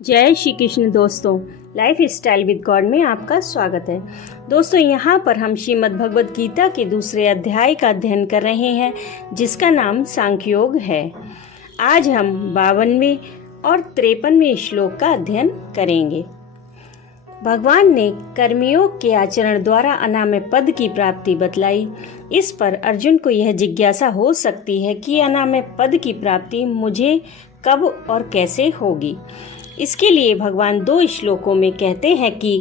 जय श्री कृष्ण दोस्तों, life style with God में आपका स्वागत है। दोस्तों, यहाँ पर हम श्रीमद् भगवद गीता के दूसरे अध्याय का अध्ययन कर रहे हैं, जिसका नाम सांख्य योग है। आज हम 52वें और 53वें श्लोक का अध्ययन करेंगे। भगवान ने कर्मयोग के आचरण द्वारा अनामय पद की प्राप्ति बतलाई। इस पर अर्जुन को यह जिज्ञासा हो सकती है कि अनामय पद की प्राप्ति मुझे कब और कैसे होगी। इसके लिए भगवान 2 श्लोकों में कहते हैं कि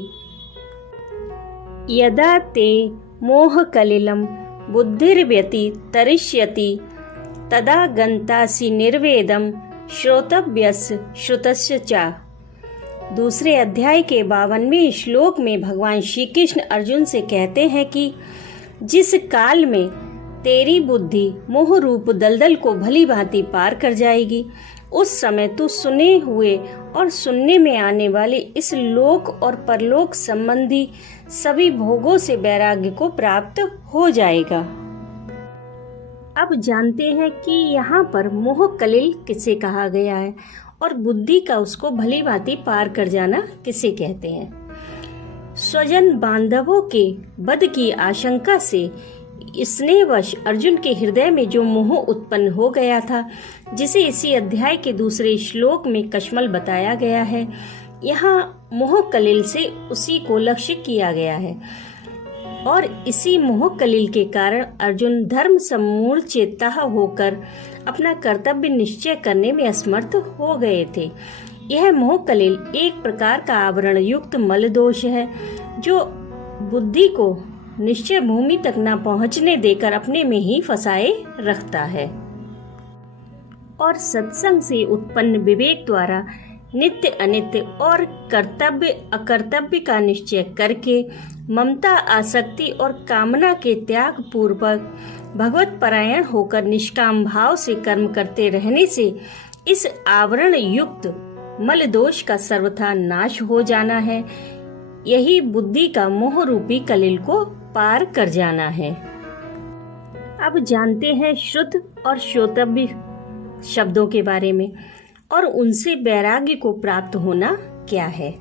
यदा ते मोह कलिलम बुद्धिर्व्यति तरिष्यति तदा गंतासि निर्वेदम श्रोतव्यस्य श्रुतस्य च। दूसरे अध्याय के 52वें श्लोक में भगवान श्री कृष्ण अर्जुन से कहते हैं कि जिस काल में तेरी बुद्धि मोह रूप दलदल को भली भांति पार कर जाएगी, उस समय तू सुने हुए और सुनने में आने वाले इस लोक और परलोक संबंधी सभी भोगों से वैराग्य को प्राप्त हो जाएगा। अब जानते हैं कि यहाँ पर मोह कलिल किसे कहा गया है और बुद्धि का उसको भली भांति पार कर जाना किसे कहते हैं। स्वजन बांधवों के वध की आशंका से स्नेहवश अर्जुन के हृदय में जो मोह उत्पन्न हो गया था, जिसे इसी अध्याय के दूसरे श्लोक में कश्मल बताया गया है, यहाँ मोह कलिल से उसी को लक्ष्य किया गया है। और इसी मोह कलिल के कारण अर्जुन धर्म समूर्छिता होकर अपना कर्तव्य निश्चय करने में असमर्थ हो गए थे। यह मोह कलिल एक प्रकार का आवरण युक्त मल दोष है, जो बुद्धि को निश्चय भूमि तक न पहुंचने देकर अपने में ही फंसाए रखता है और सत्संग से उत्पन्न विवेक द्वारा नित्य अनित्य और कर्तव्य अकर्तव्य का निश्चय करके ममता, आसक्ति और कामना के त्याग पूर्वक भगवत परायण होकर निष्काम भाव से कर्म करते रहने से इस आवरण युक्त मल दोष का सर्वथा नाश हो जाना है। यही बुद्धि का मोह रूपी कलिल को पार कर जाना है। अब जानते हैं शुद्ध और श्रोतव्य शब्दों के बारे में और उनसे वैराग्य को प्राप्त होना क्या है।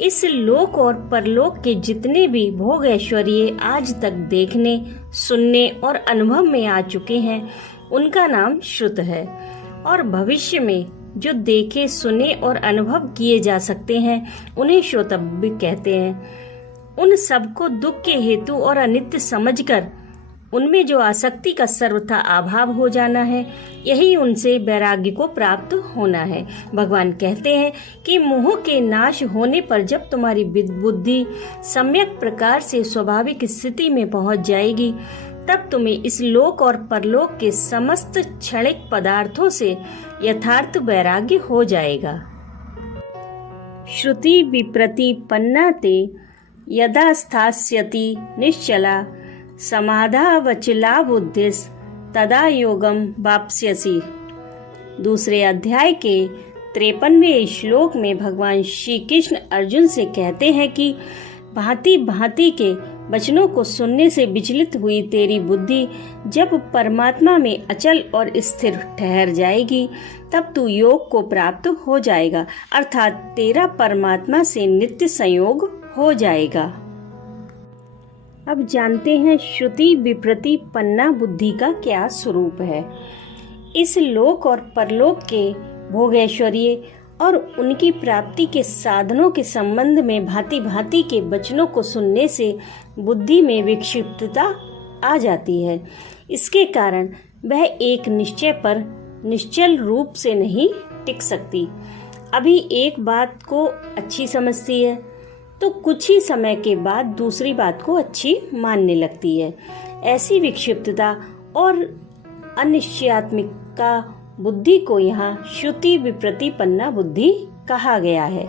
इस लोक और परलोक के जितने भी भोग ऐश्वर्य आज तक देखने, सुनने और अनुभव में आ चुके हैं, उनका नाम श्रुत है। और भविष्य में जो देखे, सुने और अनुभव किए जा सकते हैं, उन्हें श्रोतव्य कहते हैं। उन सबको दुख के हेतु और अनित्य समझकर उनमें जो आसक्ति का सर्वथा अभाव हो जाना है, यही उनसे वैराग्य को प्राप्त होना है। भगवान कहते हैं कि मोह के नाश होने पर जब तुम्हारी बुद्धि सम्यक प्रकार से स्वाभाविक स्थिति में पहुंच जाएगी, तब तुम्हें इस लोक और परलोक के समस्त क्षणिक पदार्थों से यथार्थ वैराग्य हो जाएगा। श्रुति विप्रतिपन्ना ते यदा स्थास्यति निश्चला समाधावचला बुद्धिस तदा योगम वाप्स्यसि। दूसरे अध्याय के 53वें श्लोक में भगवान श्री कृष्ण अर्जुन से कहते हैं कि भांति भांति के वचनों को सुनने से विचलित हुई तेरी बुद्धि जब परमात्मा में अचल और स्थिर ठहर जाएगी, तब तू योग को प्राप्त हो जाएगा, अर्थात तेरा परमात्मा से नित्य संयोग हो जाएगा। अब जानते हैं श्रुति विप्रतिपन्ना बुद्धि का क्या स्वरूप है। इस लोक और परलोक के भोग ऐश्वर्य और उनकी प्राप्ति के साधनों के संबंध में भांति भांति के वचनों को सुनने से बुद्धि में विक्षिप्तता आ जाती है। इसके कारण वह एक निश्चय पर निश्चल रूप से नहीं टिक सकती। अभी एक बात को अच्छी समझती है तो कुछ ही समय के बाद दूसरी बात को अच्छी मानने लगती है। ऐसी विक्षिप्तता और अनिश्चयात्मिका बुद्धि को यहाँ श्रुति विप्रतिपन्ना बुद्धि कहा गया है।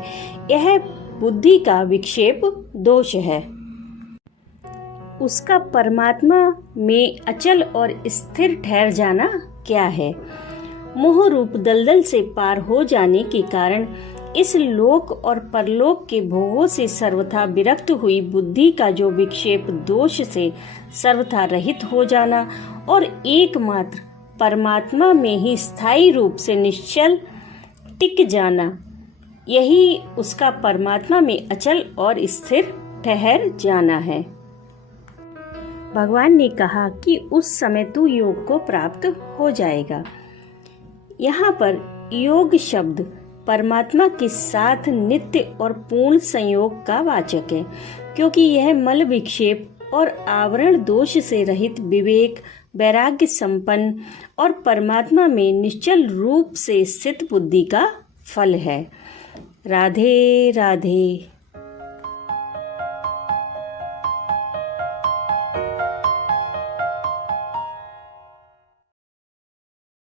यह बुद्धि का विक्षेप दोष है। उसका परमात्मा में अचल और स्थिर ठहर जाना क्या है। मोह रूप दलदल से पार हो जाने के कारण इस लोक और परलोक के भोगों से सर्वथा विरक्त हुई बुद्धि का जो विक्षेप दोष से सर्वथा रहित हो जाना और एकमात्र परमात्मा में ही स्थायी रूप से निश्चल टिक जाना, यही उसका परमात्मा में अचल और स्थिर ठहर जाना है। भगवान ने कहा कि उस समय तू योग को प्राप्त हो जाएगा। यहाँ पर योग शब्द परमात्मा के साथ नित्य और पूर्ण संयोग का वाचक है, क्योंकि यह मल विक्षेप और आवरण दोष से रहित विवेक, वैराग्य संपन्न और परमात्मा में निश्चल रूप से स्थित बुद्धि का फल है। राधे राधे।